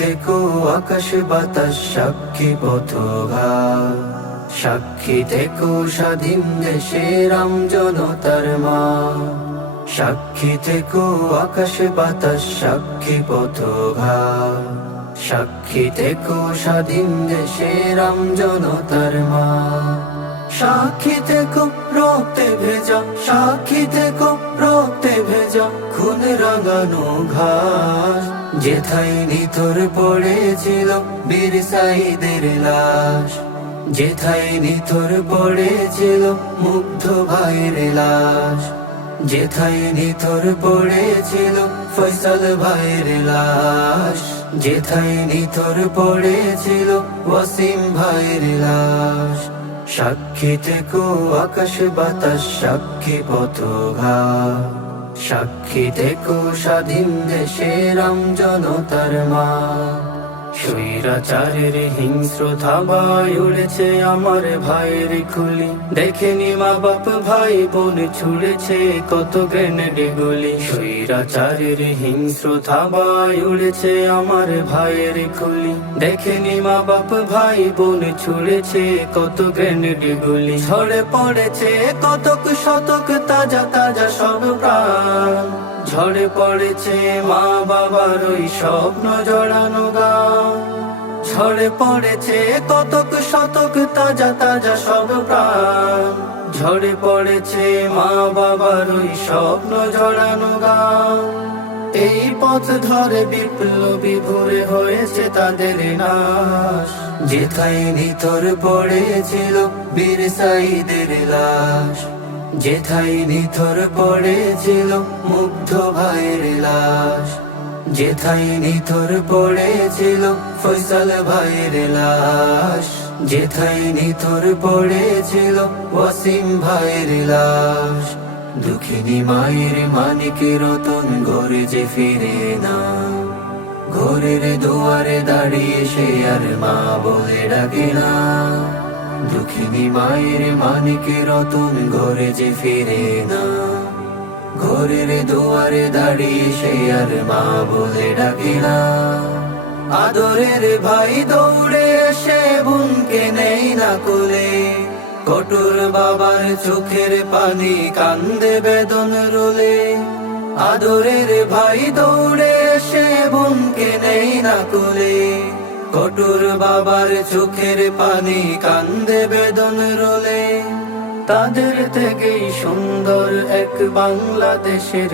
থেকো আকাশ বাতাস সাক্ষী পথঘাট, সাক্ষী থেকো স্বাধীন দেশের আমজনতার মা। সাক্ষী থেকো আকাশ বাতাস সাক্ষী পথঘাট, সাক্ষী থেকো স্বাধীন দেশের আমজনতার মা। সাক্ষী থেকো রক্তে ভেজা, সাক্ষী থেকো রক্তে ভেজা খুন রাঙানো ঘাস, যেথায় নিথর পড়েছিল বীর সাঈদের লাশ, যেথায় নিথর পড়েছিল মুগ্ধ ভাইয়ের লাশ, যেথায় নিথর পড়েছিল ফয়সাল ভাইয়ের লাশ, যেথায় নিথর পড়েছিল ওয়াসিম ভাইয়ের লাশ। সাক্ষী থেকো আকাশ বাতাস সাক্ষী পথঘাট, সাক্ষী থেকো স্বাধীন দেশের আমজনতার মা। স্বৈরাচারের হিংস্র থাবায় উড়েছে আমার ভাইয়ের খুলি, দেখেনি মা বাপ ভাই বোন ছুড়েছে কত গ্রেনেড গুলি। স্বৈরাচারের হিংস্র থাবায় উড়েছে আমার ভাইয়ের খুলি, দেখেনি মা বাপ ভাই বোন ছুড়েছে কত গ্রেনেড গুলি। ঝরে পড়েছে কতক শতক তাজা তাজা সব প্রাণ, ঝরে পড়েছে মা বাবার ওই স্বপ্ন জড়ানো গান, ঝরে পড়েছে কতক শতক তাজা তাজা সব প্রাণ, ঝরে পড়েছে মা বাবার ওই স্বপ্ন জড়ানো গান। এই পথ ধরে বিপ্লবী ভরে হয়েছে তাদের নাশ, যেথায় নিথর পড়েছিল বীর সাঈদের লাশ, যেথায় নিথর পড়েছিল মুগ্ধ ভাইয়ের লাশ, যেথায় নিথর পড়েছিল ফয়সাল ভাইয়ের লাশ, যেথায় নিথর পড়েছিল ওয়াসিম ভাইয়ের লাশ। দুঃখিনী মায়ের মানিক রতন ঘরে যে ফিরে না, ঘরের দুয়ারে দাঁড়িয়ে সে আর মা বলে ডাকে না। দুঃখিনী মায়ের মানিক রতন ঘরে যে ফিরে না, ঘরের দুয়ারে দাঁড়িয়ে সে আর মা বলে ডাকে না। আদরের ভাই দৌড়ে এসে বোনকে নেই না কোলে, কঠোর বাবার চোখের পানি কান্দে বেদন রোলে। আদরের ভাই দৌড়ে এসে বোনকে নেই না কোলে, কঠোর বাবার চোখের পানি কান্দে বেদন রোলে। তাদের থেকেই সুন্দর এক বাংলাদেশের